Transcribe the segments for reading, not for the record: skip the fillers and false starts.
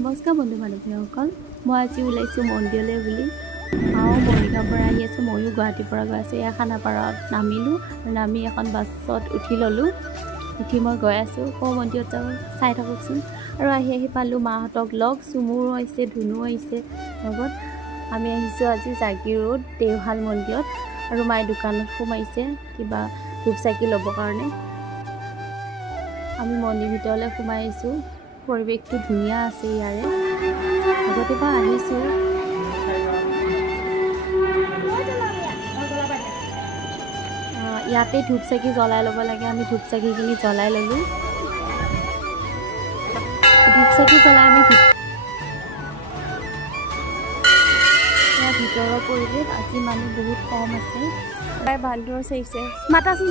নমস্কাৰ বন্ধু বান্ধৱীসকল মই আজি ওলাইছোঁ মন্দিৰলৈ বুলি মৰিগাঁৱৰ পৰা আহি আছোঁ ময়ো গুৱাহাটীৰ পৰা গৈ আছোঁ এয়া খানাপাৰাত নামিলোঁ নামি এখন বাছত উঠি ল'লোঁ উঠি মই গৈ আছোঁ মন্দিৰত যাব চাই থাকোঁচোন আৰু আহি পালোঁ মাহঁতক লগ চুমুৰো আহিছে ধুনু আহিছে লগত আমি আহিছোঁ আজি জাগীৰ ৰোড দেওশাল মন্দিৰত আৰু মায়ে দোকানত সোমাইছে কিবা ধূপ চাকি ল'বৰ কাৰণে আমি মন্দিৰ ভিতৰলৈ সোমাই আহিছোঁ পৰিৱেশটো ধুনীয়া আছে ইয়াৰে আগতে পৰা আহিছোঁ ইয়াতে ধূপ চাকি জ্বলাই ল'ব লাগে আমি ধূপ চাকিখিনি জ্বলাই ল'লোঁ ধূপ চাকি জ্বলাই আমি ভিতৰৰ পৰিৱেশ আজি মানুহ বহুত কম আছে প্ৰায় বান্দৰ চাইছে মাতাচোন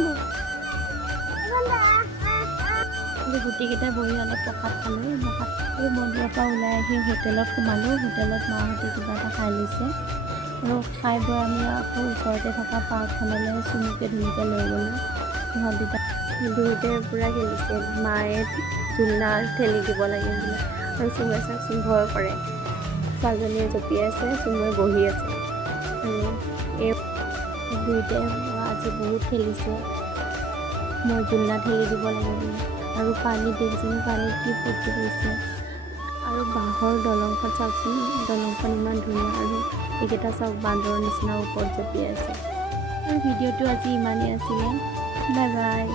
গোটেইকেইটাই বহি অলপ প্ৰসাদ খালোঁ প্ৰসাদ আৰু মন্দিৰৰ পৰা ওলাই আহি হোটেলত সোমালোঁ হোটেলত মাহঁতে কিবা এটা খাই লৈছে আৰু খাই বৈ আমি আকৌ ওচৰতে থকা পাৰ্কখনলৈ চুমুকে ধুনীয়াকৈ লৈ গ'লোঁ দুয়োটাই পূৰা খেলিছে মায়ে ঝুলনা ঠেলি দিব লাগে বোলে আৰু চুমুৱে চাওকচোন ভয় কৰে ছোৱালীজনীয়ে জঁপিয়াই আছে চুমুৱে বহি আছে আৰু এই দুয়োটাই আজি বহুত খেলিছে মই ঝুলনা ঠেলি দিব লাগে বোলে আৰু পানী দেখিছোঁ পানীত কি ফূৰ্তি কৰিছে আৰু বাঁহৰ দলংখন চাওকচোন দলংখন ইমান ধুনীয়া আৰু এইকেইটা চাওক বান্দৰৰ নিচিনা ওপৰত জঁপিয়াই আছে আৰু ভিডিঅ'টো আজি ইমানেই আছিলে বাই বাই